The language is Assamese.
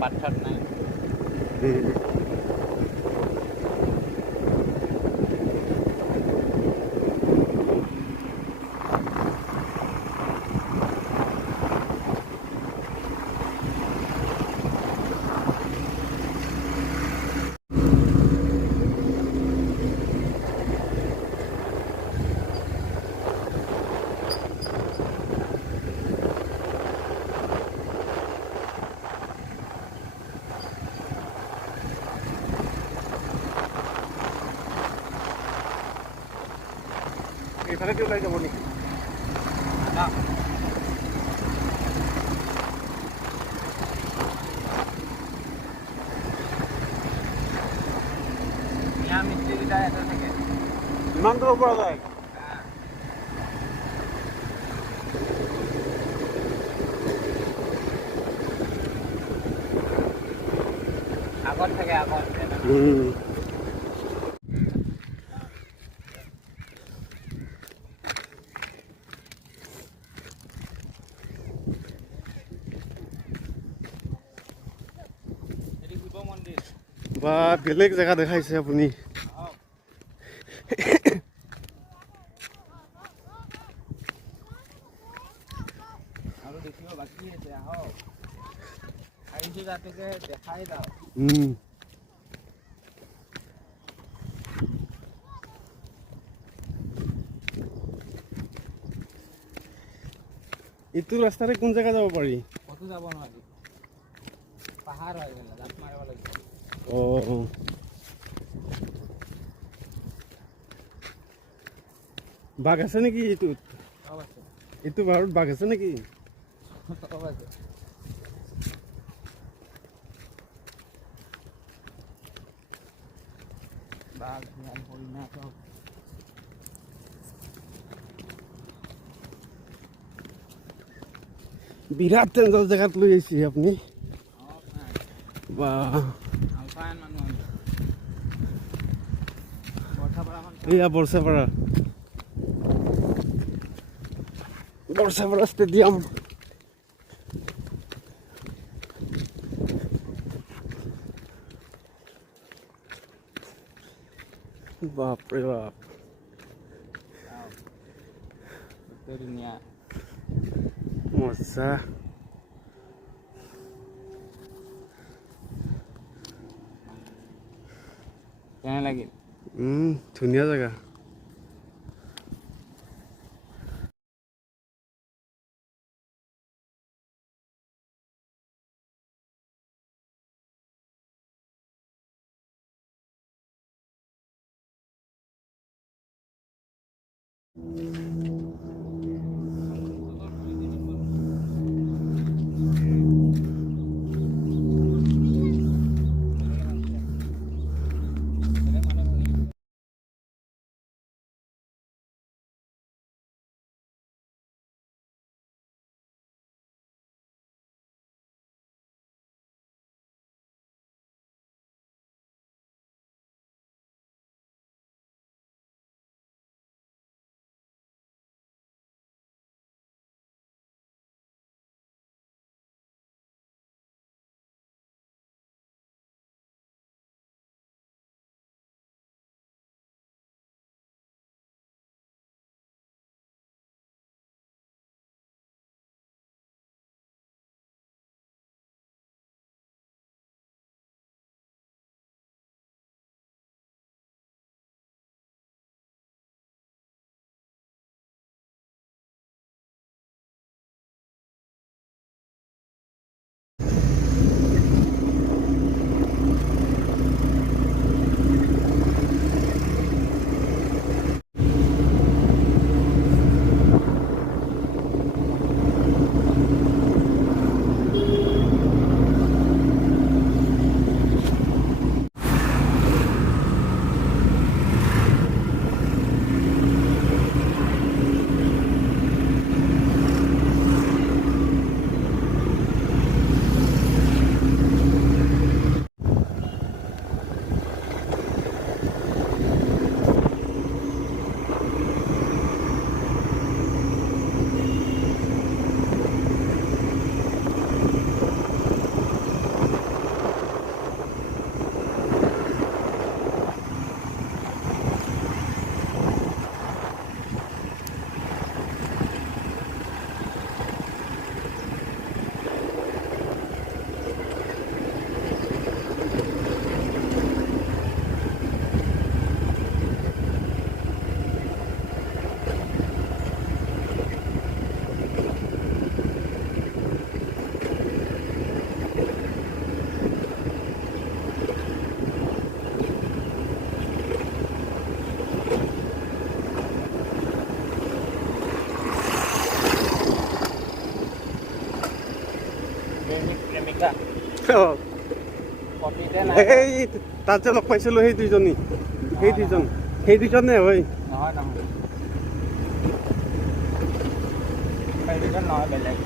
পাথৰ নাই। এইফালেদি ওলাই যাব নেকি? মিস্ত্ৰীকেইটা এটা থাকে। ইমান দূৰৰ পৰা যায়? আগত থাকে আগত। বা বেলেগ জেগা দেখাইছে আপুনি। আৰু দেখিব বাকী আছে, আহক আহিছো যাতে দেখাই যাওক। এইটো ৰাস্তাৰে কোন জেগা যাব পাৰি? ক'তো যাব নোৱাৰি, পাহাৰ হয় জাপ মাৰিব লাগিব। বাঘ আছে নেকি এইটোত? চব আছে। এইটো পাহাৰত বাঘ আছে নেকি? চব আছে। বাঘ, শিয়াল, হৰিণা চব। বিৰাট টেঞ্জাৰ জেগাত লৈ আহিছে আপুনি। বা এয়া বৰ্ষাপাৰা ষ্টেডিয়াম। বাপৰে বাপ, ধুনীয়া মজা। কেনে লাগিল? ধুনীয়া জেগা। অঁ প্ৰতিতে নাই এই তাত যে লগ পাইছিলোঁ সেই দুইজনী সেই দুজনে হয় নহয় নহয় সেইকেইজন নহয় বেলেগ